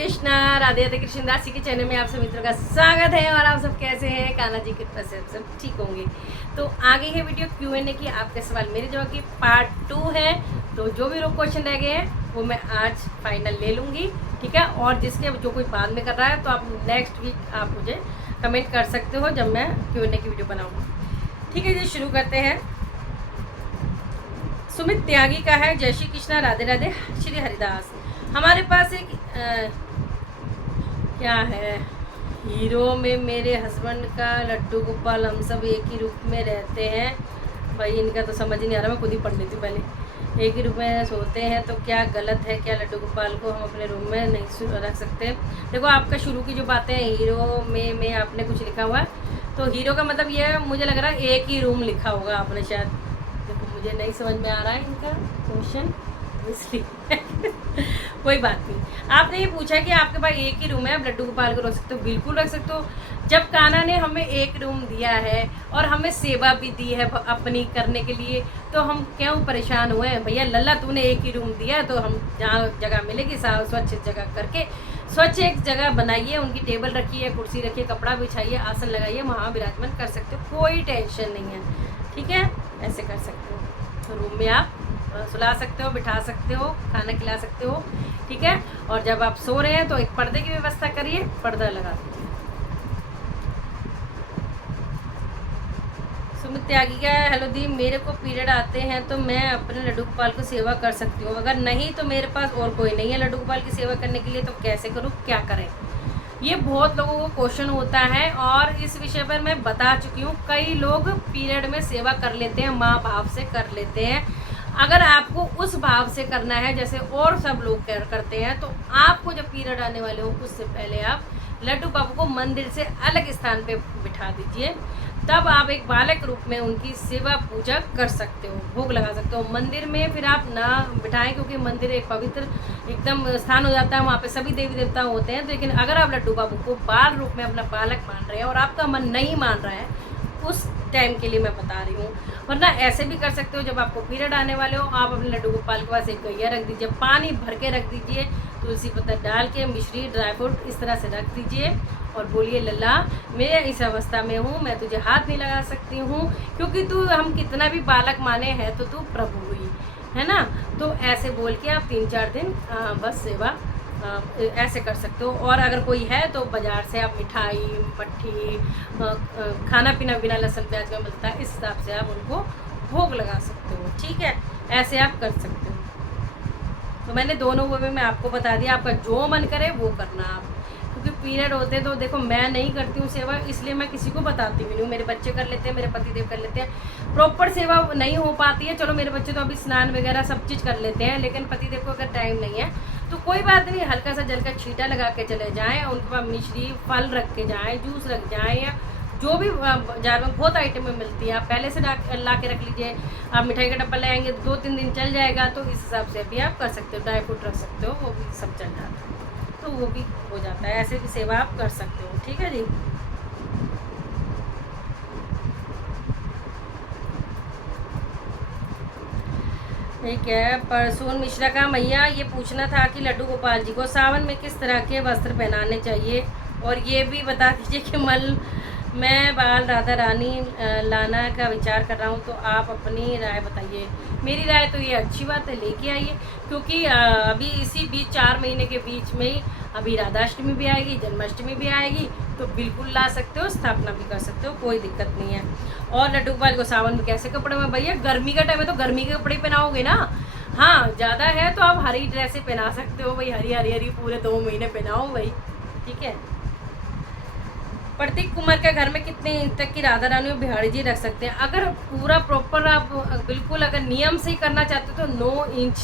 कृष्णा। राधे राधे। कृष्णदास जी के चैनल में आप सब मित्रों का स्वागत है। और आप सब कैसे हैं? कान्हा जी की कृपा से आप सब ठीक होंगे। तो आगे है वीडियो Q&A की, आपके सवाल मेरे जवाब की पार्ट 2 है। तो जो भी क्वेश्चन रह गए हैं वो मैं आज फाइनल ले लूँगी, ठीक है। और जिसके जो कोई बाद में कर रहा है तो आप नेक्स्ट वीक आप मुझे कमेंट कर सकते हो जब मैं Q&A की वीडियो बनाऊँगी, ठीक है जी। शुरू करते हैं। सुमित त्यागी का है, जय श्री कृष्णा, राधे राधे, श्री हरिदास। हमारे पास एक क्या है, हीरो में मेरे हस्बैंड का लड्डू गोपाल, हम सब एक ही रूप में रहते हैं। भाई इनका तो समझ ही नहीं आ रहा, मैं खुद ही पढ़ लेती हूँ पहले। एक ही रूप में सोते हैं तो क्या गलत है? क्या लड्डू गोपाल को हम अपने रूम में नहीं रख सकते? देखो, आपका शुरू की जो बातें हैं, हीरो में आपने कुछ लिखा हुआ है, तो हीरो का मतलब ये मुझे लग रहा है एक ही रूम लिखा होगा आपने शायद। देखो, मुझे नहीं समझ में आ रहा है इनका क्वेश्चन, इसलिए कोई बात नहीं। आपने ये पूछा कि आपके पास एक ही रूम है, आप लड्डू गोपाल को रख सकते हो। बिल्कुल रख सकते हो। जब कान्हा ने हमें एक रूम दिया है और हमें सेवा भी दी है अपनी करने के लिए, तो हम क्यों परेशान हुए हैं? भैया लल्ला, तूने एक ही रूम दिया, तो हम जहाँ जगह मिलेगी स्वच्छ जगह करके स्वच्छ एक जगह बनाइए, उनकी टेबल रखिए, कुर्सी रखिए, कपड़ा बिछाइए, आसन लगाइए, वहाँ विराजमान कर सकते हो, कोई टेंशन नहीं है, ठीक है। ऐसे कर सकते हो। तो रूम में आप सुला सकते हो, बिठा सकते हो, खाना खिला सकते हो, ठीक है। और जब आप सो रहे हैं तो एक पर्दे की व्यवस्था करिए, पर्दा लगा दीजिए। सुमित त्यागी का, हेलो दी, मेरे को पीरियड आते हैं तो मैं अपने लड्डू गोपाल को सेवा कर सकती हूँ? अगर नहीं तो मेरे पास और कोई नहीं है लड्डू गोपाल की सेवा करने के लिए, तो कैसे करूँ, क्या करें? ये बहुत लोगों को क्वेश्चन होता है और इस विषय पर मैं बता चुकी हूँ। कई लोग पीरियड में सेवा कर लेते हैं, माँ भाव से कर लेते हैं। अगर आपको उस भाव से करना है जैसे और सब लोग करते हैं, तो आपको जब पीरियड आने वाले हो उससे पहले आप लड्डू बाबू को मंदिर से अलग स्थान पे बिठा दीजिए। तब आप एक बालक रूप में उनकी सेवा पूजा कर सकते हो, भोग लगा सकते हो। मंदिर में फिर आप ना बिठाएं, क्योंकि मंदिर एक पवित्र एकदम स्थान हो जाता है, वहाँ पे सभी देवी देवता होते हैं। लेकिन अगर आप लड्डू बाबू को बाल रूप में अपना बालक मान रहे हैं और आपका मन नहीं मान रहा है, उस टाइम के लिए मैं बता रही हूँ। वरना ऐसे भी कर सकते हो, जब आपको पीरियड आने वाले हो, आप अपने लड्डू गोपाल के पास एक गैया रख दीजिए, पानी भर के रख दीजिए, तुलसी पत्ता डाल के, मिश्री, ड्राई फ्रूट इस तरह से रख दीजिए और बोलिए, लल्ला मैं इस अवस्था में हूँ, मैं तुझे हाथ नहीं लगा सकती हूँ, क्योंकि तू हम कितना भी बालक माने हैं तो तू प्रभु हुई है ना। तो ऐसे बोल के आप 3-4 दिन बस सेवा ऐसे कर सकते हो। और अगर कोई है तो बाज़ार से आप मिठाई, मट्ठी, खाना पीना बिना लहसुन प्याज का मिलता है, इस हिसाब से आप उनको भोग लगा सकते हो, ठीक है। ऐसे आप कर सकते हो। तो मैंने दोनों वे में आपको बता दिया, आपका जो मन करे वो करना आप। क्योंकि पीरियड होते तो देखो, मैं नहीं करती हूँ सेवा, इसलिए मैं किसी को बताती भी नहीं हूँ। मेरे बच्चे कर लेते हैं, मेरे पतिदेव कर लेते हैं। प्रॉपर सेवा नहीं हो पाती है, चलो मेरे बच्चे तो अभी स्नान वगैरह सब चीज़ कर लेते हैं, लेकिन पतिदेव को अगर टाइम नहीं है तो कोई बात नहीं, हल्का सा जल का छींटा लगा के चले जाएँ, उनके पास मिश्री, फल रख के जाएँ, जूस रख जाएँ, या जो भी बाज़ार में बहुत आइटम में मिलती है, आप पहले से ला के रख लीजिए। आप मिठाई का डब्बा लाएंगे तो 2-3 दिन चल जाएगा, तो इस हिसाब से भी आप कर सकते हो। ड्राई फ्रूट रख सकते हो, वो भी सब चल जाता है, तो वो भी हो जाता है। ऐसे भी सेवा आप कर सकते हो, ठीक है जी। ठीक है। परसून मिश्रा का, मैया ये पूछना था कि लड्डू गोपाल जी को सावन में किस तरह के वस्त्र पहनाने चाहिए, और ये भी बता दीजिए कि मैं बाल राधा रानी लाना का विचार कर रहा हूँ, तो आप अपनी राय बताइए। मेरी राय तो ये अच्छी बात है, लेके आइए, क्योंकि अभी इसी बीच 4 महीने के बीच में ही अभी राधाष्टमी भी आएगी, जन्माष्टमी भी आएगी, तो बिल्कुल ला सकते हो, स्थापना भी कर सकते हो, कोई दिक्कत नहीं है। और लड्डू गोपाल को सावन में कैसे कपड़े में? भैया गर्मी का टाइम है तो गर्मी के कपड़े पहनाओगे ना। हाँ, ज़्यादा है तो आप हरी ड्रेसें पहना सकते हो भाई, हरी हरी हरी पूरे 2 महीने पहनाओ भाई, ठीक है। प्रतीक कुमार के घर में कितने इंच तक की राधा रानी और बिहारी जी रख सकते हैं? अगर पूरा प्रॉपर आप बिल्कुल अगर नियम से ही करना चाहते हो तो 9 इंच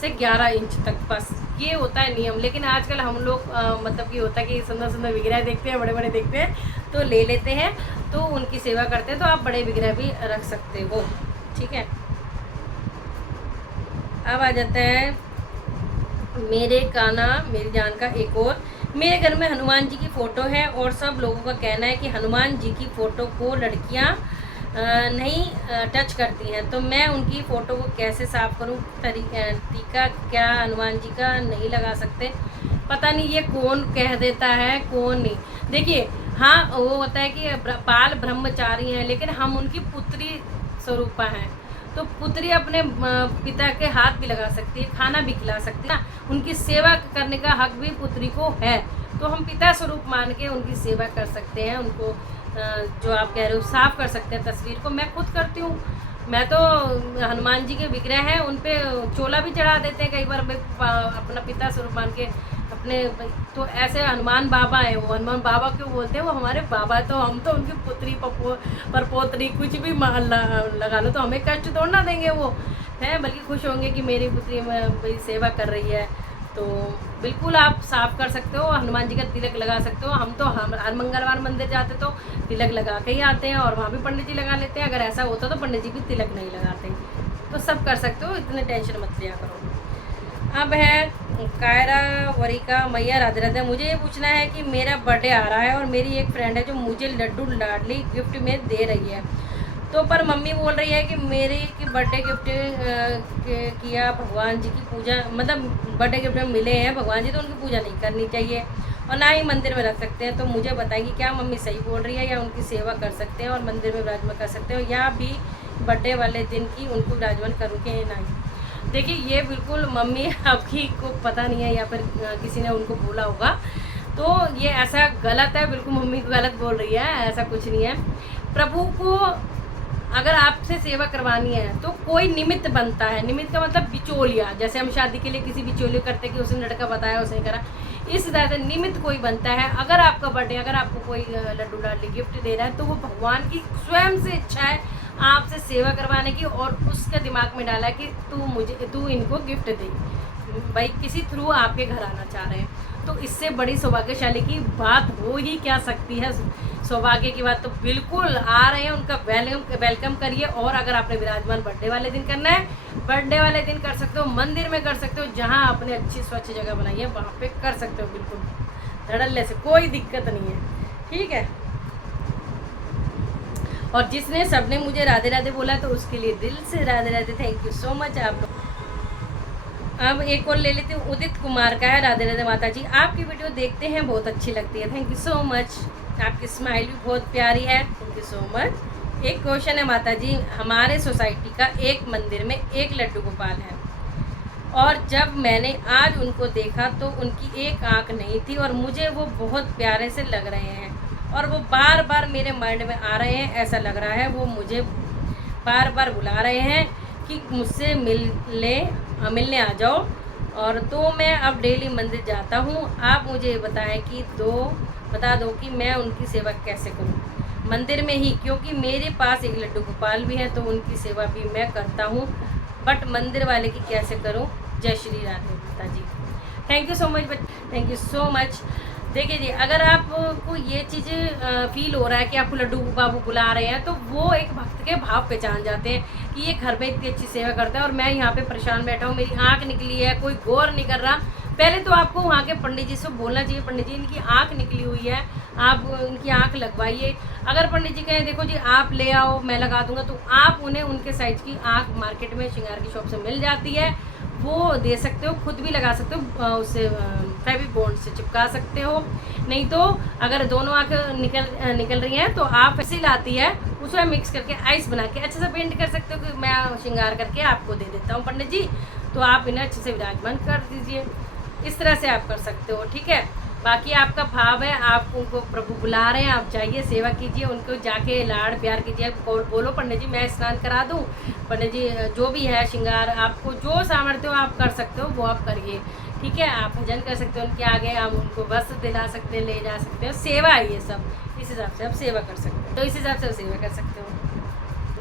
से 11 इंच तक, बस ये होता है नियम। लेकिन आजकल हम लोग मतलब ये होता है कि सुंदर सुंदर विग्रह देखते हैं, बड़े बड़े देखते हैं तो ले लेते हैं, तो उनकी सेवा करते हैं, तो आप बड़े विग्रह भी रख सकते हो, ठीक है। अब आ जाता है मेरे कान्हा मेरी जान का एक और। मेरे घर में हनुमान जी की फ़ोटो है और सब लोगों का कहना है कि हनुमान जी की फ़ोटो को लड़कियां नहीं टच करती हैं, तो मैं उनकी फ़ोटो को कैसे साफ़ करूं? तरीका क्या? हनुमान जी का नहीं लगा सकते? पता नहीं ये कौन कह देता है, कौन नहीं। देखिए, हाँ वो होता है कि पाल ब्रह्मचारी हैं, लेकिन हम उनकी पुत्री स्वरूपा हैं, तो पुत्री अपने पिता के हाथ भी लगा सकती है, खाना भी खिला सकती है ना। उनकी सेवा करने का हक भी पुत्री को है, तो हम पिता स्वरूप मान के उनकी सेवा कर सकते हैं। उनको जो आप कह रहे हो साफ़ कर सकते हैं तस्वीर को, मैं खुद करती हूँ। मैं तो हनुमान जी के विग्रह हैं, उन पे चोला भी चढ़ा देते हैं कई बार, अपना पिता स्वरूप मान के अपने। तो ऐसे हनुमान बाबा हैं, वो हनुमान बाबा क्यों बोलते हैं? वो हमारे बाबा है, तो हम तो उनकी पुत्री परपोत्री कुछ भी लगा लो, तो हमें कष्ट थोड़ा ना देंगे वो हैं, बल्कि खुश होंगे कि मेरी पुत्री मेरी सेवा कर रही है। तो बिल्कुल आप साफ़ कर सकते हो, हनुमान जी का तिलक लगा सकते हो। हम तो हर मंगलवार मंदिर जाते तो तिलक लगा के ही आते हैं, और वहाँ भी पंडित जी लगा लेते हैं। अगर ऐसा होता तो पंडित जी भी तिलक नहीं लगाते, तो सब कर सकते हो, इतने टेंशन मत लिया करो। अब है कायरा वरिका मैया राधे राधे। मुझे ये पूछना है कि मेरा बर्थडे आ रहा है और मेरी एक फ्रेंड है जो मुझे लड्डू लाडली गिफ्ट में दे रही है, तो पर मम्मी बोल रही है कि मेरे की बर्थडे गिफ्ट किया भगवान जी की पूजा, मतलब बर्थडे गिफ्ट में मिले हैं भगवान जी, तो उनकी पूजा नहीं करनी चाहिए और ना ही मंदिर में रख सकते हैं। तो मुझे बताएंगी क्या मम्मी सही बोल रही है, या उनकी सेवा कर सकते हैं और मंदिर में विराजमान कर सकते हो, या भी बर्थडे वाले दिन की उनको विराजमान करूँ कि नहीं? देखिए, ये बिल्कुल मम्मी आपकी को पता नहीं है, या फिर किसी ने उनको बोला होगा, तो ये ऐसा गलत है, बिल्कुल मम्मी को गलत बोल रही है, ऐसा कुछ नहीं है। प्रभु को अगर आपसे सेवा करवानी है तो कोई निमित्त बनता है। निमित्त का मतलब बिचौलिया, जैसे हम शादी के लिए किसी बिचौलिया करते हैं कि उसने लड़का बताया, उसने करा, इस तरह से निमित्त कोई बनता है। अगर आपका बर्थडे, अगर आपको कोई लड्डू लाडली गिफ्ट दे रहा है, तो वो भगवान की स्वयं से इच्छा है आपसे सेवा करवाने की, और उसके दिमाग में डाला है कि तू इनको गिफ्ट दे, भाई किसी थ्रू आपके घर आना चाह रहे हैं। तो इससे बड़ी सौभाग्यशाली की बात हो ही क्या सकती है? सौभाग्य की बात तो बिल्कुल, आ रहे हैं उनका वेलकम करिए। और अगर आपने विराजमान बर्थडे वाले दिन करना है, बर्थडे वाले दिन कर सकते हो, मंदिर में कर सकते हो, जहाँ आपने अच्छी स्वच्छ जगह बनाई है वहाँ पे कर सकते हो, बिल्कुल धड़ल्ले से, कोई दिक्कत नहीं है, ठीक है। और जिसने सबने मुझे राधे राधे बोला, तो उसके लिए दिल से Radhe Radhe, thank you so much आप। अब एक और ले लेती हूँ, उदित कुमार का है। राधे राधे माता जी, आपकी वीडियो देखते हैं, बहुत अच्छी लगती है, थैंक यू सो मच। आपकी स्माइल भी बहुत प्यारी है, थैंक यू सो मच। एक क्वेश्चन है माता जी, हमारे सोसाइटी का एक मंदिर में एक लड्डू गोपाल है, और जब मैंने आज उनको देखा तो उनकी एक आँख नहीं थी, और मुझे वो बहुत प्यारे से लग रहे हैं, और वो बार बार मेरे माइंड में आ रहे हैं। ऐसा लग रहा है वो मुझे बार बार बुला रहे हैं कि मुझसे मिलने आ जाओ, और तो मैं अब डेली मंदिर जाता हूँ। आप मुझे बताएं कि बता दो कि मैं उनकी सेवा कैसे करूँ मंदिर में ही, क्योंकि मेरे पास एक लड्डू गोपाल भी है, तो उनकी सेवा भी मैं करता हूँ, बट मंदिर वाले की कैसे करूँ? जय श्री राधे माता जी, thank you so much, thank you so much. देखिए जी, अगर आपको ये चीज़ फील हो रहा है कि आपको लड्डू बाबू बुला रहे हैं, तो वो एक भक्त के भाव पहचान जाते हैं कि ये घर पे इतनी अच्छी सेवा करता है, और मैं यहाँ पे परेशान बैठा हूँ, मेरी आँख निकली है, कोई गौर नहीं कर रहा। पहले तो आपको वहाँ के पंडित जी से बोलना चाहिए, पंडित जी इनकी आँख निकली हुई है, आप इनकी आँख लगवाइए। अगर पंडित जी कहें देखो जी आप ले आओ मैं लगा दूंगा, तो आप उन्हें उनके साइज की आँख मार्केट में श्रृंगार की शॉप से मिल जाती है, वो दे सकते हो, खुद भी लगा सकते हो, उससे फेविक बॉन्ड से चिपका सकते हो। नहीं तो अगर दोनों आँख निकल रही हैं, तो आप पेंसिल आती है, उसमें मिक्स करके आइस बना के अच्छे से पेंट कर सकते हो कि मैं श्रृंगार करके आपको दे देता हूँ पंडित जी, तो आप इन्हें अच्छे से विराजमान कर दीजिए। इस तरह से आप कर सकते हो, ठीक है। बाकी आपका भाव है, आप उनको प्रभु बुला रहे हैं, आप जाइए सेवा कीजिए, उनको जाके लाड़ प्यार कीजिए, बोलो पंडित जी मैं स्नान करा दूं, पंडित जी जो भी है श्रृंगार, आपको जो सामर्थ्य हो आप कर सकते हो वो आप करिए, ठीक है। आप भजन कर सकते हो उनके आगे, आप उनको वस्त्र दिला सकते हैं, ले जा सकते हो, सेवा है ये सब, इस हिसाब से आप सेवा कर सकते हो, तो इस हिसाब से आप सेवा कर सकते हो।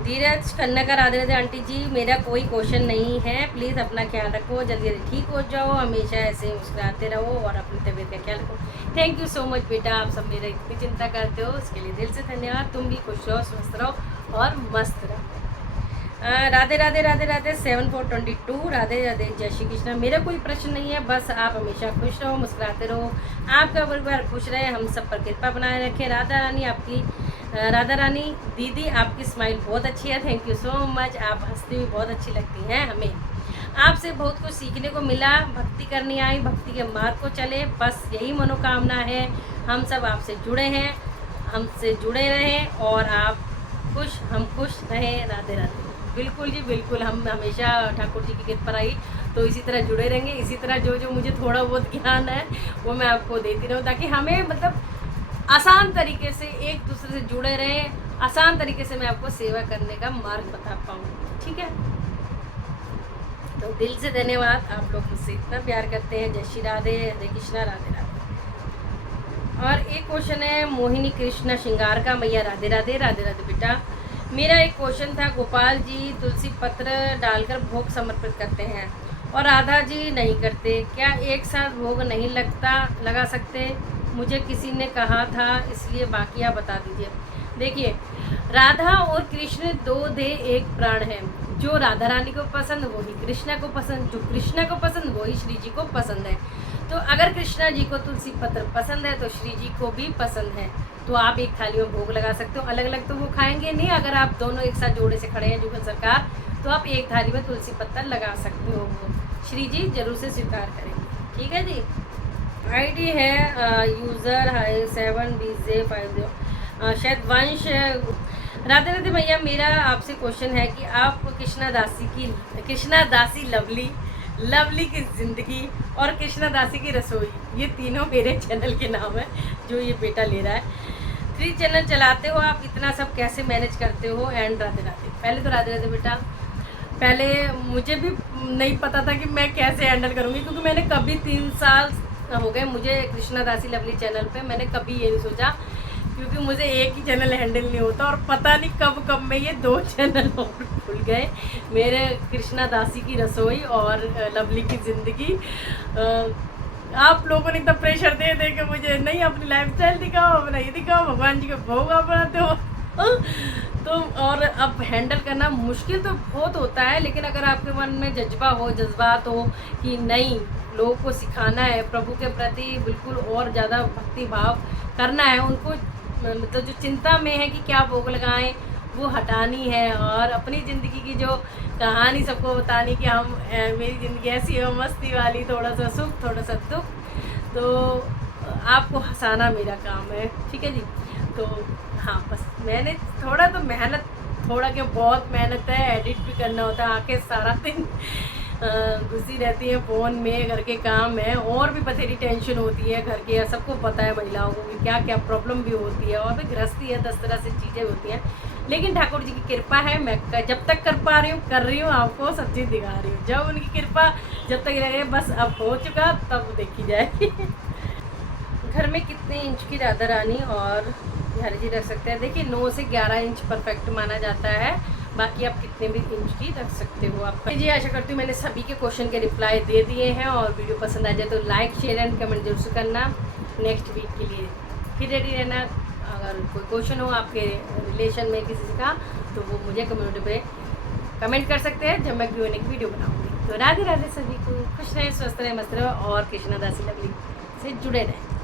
धीरज खन्ना का राधे राधे आंटी जी, मेरा कोई क्वेश्चन नहीं है, प्लीज़ अपना ख्याल रखो, जल्दी जल्दी ठीक हो जाओ, हमेशा ऐसे मुस्कुराते रहो और अपनी तबीयत का ख्याल रखो। थैंक यू सो मच बेटा, आप सब मेरा इतनी चिंता करते हो, उसके लिए दिल से धन्यवाद। तुम भी खुश रहो, स्वस्थ रहो और मस्त रहो। राधे राधे राधे राधे 7422 राधे राधे जय श्री कृष्ण। मेरा कोई प्रश्न नहीं है, बस आप हमेशा खुश रहो, मुस्कुराते रहो, आपका परिवार खुश रहे, हम सब पर कृपा बनाए रखें। राधा रानी आपकी राधा रानी दीदी आपकी स्माइल बहुत अच्छी है, थैंक यू सो मच। आप हंसती हुई बहुत अच्छी लगती हैं हमें। आपसे बहुत कुछ सीखने को मिला, भक्ति करनी आई, भक्ति के मार्ग को चले, बस यही मनोकामना है। हम सब आपसे जुड़े हैं, हमसे जुड़े रहें और आप खुश, हम खुश रहें। राधे राधे। बिल्कुल जी बिल्कुल, हम हमेशा ठाकुर जी की कृपा रही तो इसी तरह जुड़े रहेंगे। इसी तरह जो जो मुझे थोड़ा बहुत ज्ञान है वो मैं आपको देती रहूँ, ताकि हमें मतलब आसान तरीके से एक दूसरे से जुड़े रहें, आसान तरीके से मैं आपको सेवा करने का मार्ग बता पाऊँ। ठीक है, तो दिल से धन्यवाद, आप लोग मुझसे इतना प्यार करते हैं। जय श्री राधे, हरे कृष्णा, राधे राधे। और एक क्वेश्चन है मोहिनी कृष्णा श्रृंगार का, मैया राधे राधे। राधे राधे बेटा। मेरा एक क्वेश्चन था, गोपाल जी तुलसी पत्र डालकर भोग समर्पित करते हैं और राधा जी नहीं करते, क्या एक साथ भोग नहीं लगा सकते? मुझे किसी ने कहा था, इसलिए बाकी आप बता दीजिए। देखिए, राधा और कृष्ण दो देह एक प्राण है। जो राधा रानी को पसंद वही कृष्णा को पसंद, जो कृष्णा को पसंद वही श्री जी को पसंद है। तो अगर कृष्णा जी को तुलसी पत्र पसंद है तो श्री जी को भी पसंद है, तो आप एक थाली में भोग लगा सकते हो। अलग अलग तो वो खाएंगे नहीं, अगर आप दोनों एक साथ जोड़े से खड़े हैं जुगल सरकार, तो आप एक थाली में तुलसी पत्ता लगा सकते हो, वो श्री जी जरूर से स्वीकार करेंगे। ठीक है जी। आईडी है यूज़र है 7BJ50, शायद वंश। राधे राधे भैया, मेरा आपसे क्वेश्चन है कि आप कृष्णा दासी लवली की ज़िंदगी और कृष्णा दासी की रसोई, ये तीनों मेरे चैनल के नाम है जो ये बेटा ले रहा है। 3 चैनल चलाते हो आप, इतना सब कैसे मैनेज करते हो? एंड राधे राधे। पहले तो राधे राधे बेटा, पहले मुझे भी नहीं पता था कि मैं कैसे हैंडल करूँगी, क्योंकि मैंने कभी 3 साल हो गए मुझे कृष्णा दासी लवली चैनल पे, मैंने कभी ये नहीं सोचा, क्योंकि मुझे एक ही चैनल हैंडल नहीं होता। और पता नहीं कब में ये 2 चैनल और खुल गए, मेरे कृष्णा दासी की रसोई और लवली की ज़िंदगी। आप लोगों ने इतना प्रेशर दे दे के मुझे, नहीं अपनी लाइफस्टाइल दिखाओ, अपना ये दिखाओ, भगवान जी के भोग आप बनाते हो तो और अब हैंडल करना मुश्किल तो बहुत होता है, लेकिन अगर आपके मन में जज्बात हो कि नहीं, लोगों को सिखाना है प्रभु के प्रति बिल्कुल और ज़्यादा भक्ति भाव करना है, उनको मतलब जो चिंता में है कि क्या भोग लगाएं वो हटानी है, और अपनी ज़िंदगी की जो कहानी सबको बतानी कि हम मेरी ज़िंदगी ऐसी है मस्ती वाली, थोड़ा सा सुख थोड़ा सा दुख, तो आपको हंसाना मेरा काम है। ठीक है जी। तो हाँ, बस मैंने थोड़ा तो मेहनत, थोड़ा क्या बहुत मेहनत है, एडिट भी करना होता है, आंखें सारा दिन घुसी रहती है फ़ोन में, घर के काम है, और भी बथेरी टेंशन होती है घर के, सबको पता है महिलाओं को कि क्या क्या प्रॉब्लम भी होती है, और भी गृहस्थी है, 10 तरह से चीज़ें होती हैं। लेकिन ठाकुर जी की कृपा है, मैं जब तक कर पा रही हूँ कर रही हूँ, आपको सब चीज़ दिखा रही हूँ। जब उनकी कृपा जब तक रहे, बस अब हो चुका तब देखी जाएगी घर में कितने इंच की राधा रानी और बिहारी जी रख सकते हैं? देखिए 9 से 11 इंच परफेक्ट माना जाता है, बाकी आप कितने भी इंच की रख सकते हो। आप जी, आशा करती हूँ मैंने सभी के क्वेश्चन के रिप्लाई दे दिए हैं, और वीडियो पसंद आ जाए तो लाइक शेयर एंड कमेंट जरूर से करना। नेक्स्ट वीक के लिए फिर रेडी रहना। अगर कोई क्वेश्चन हो आपके रिलेशन में किसी का, तो वो मुझे कम्युनिटी पे कमेंट कर सकते हैं जब मैं Q&A की वीडियो बनाऊँगी। तो राधे राधे सभी को, खुश रहें, स्वस्थ रहें, मस्त रहें, और कृष्णा दासी लवली से जुड़े रहें।